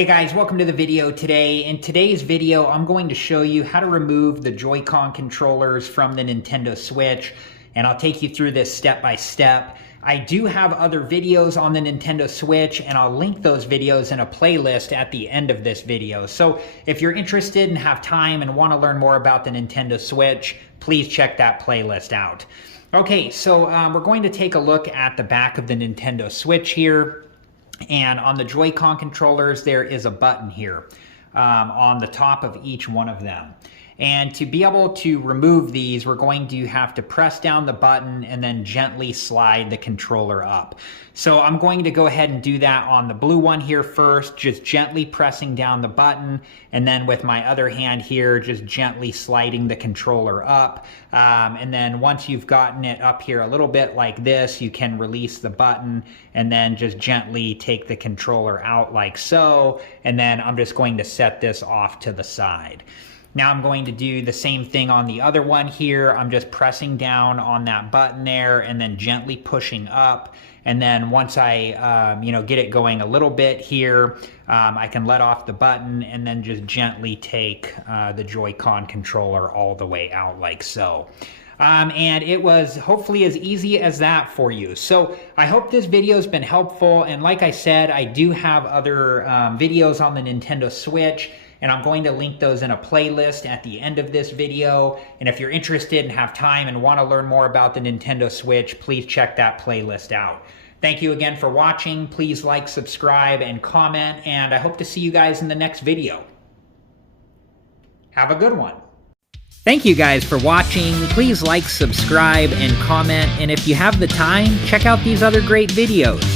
Hey guys, welcome to the video today. In today's video, I'm going to show you how to remove the Joy-Con controllers from the Nintendo Switch, and I'll take you through this step by step. I do have other videos on the Nintendo Switch, and I'll link those videos in a playlist at the end of this video. So if you're interested and have time and want to learn more about the Nintendo Switch, please check that playlist out. Okay, so we're going to take a look at the back of the Nintendo Switch here. And on the Joy-Con controllers, there is a button here on the top of each one of them. And to be able to remove these, we're going to have to press down the button and then gently slide the controller up. So I'm going to go ahead and do that on the blue one here first, just gently pressing down the button, and then with my other hand here, just gently sliding the controller up. And then once you've gotten it up here a little bit like this, you can release the button and then just gently take the controller out like so. And then I'm just going to set this off to the side. Now I'm going to do the same thing on the other one here. I'm just pressing down on that button there and then gently pushing up. And then once I get it going a little bit here, I can let off the button and then just gently take the Joy-Con controller all the way out like so. And it was hopefully as easy as that for you. So I hope this video has been helpful. And like I said, I do have other videos on the Nintendo Switch, and I'm going to link those in a playlist at the end of this video. And if you're interested and have time and want to learn more about the Nintendo Switch, please check that playlist out. Thank you again for watching. Please like, subscribe, and comment, and I hope to see you guys in the next video. Have a good one. Thank you guys for watching. Please like, subscribe, and comment, and if you have the time, check out these other great videos.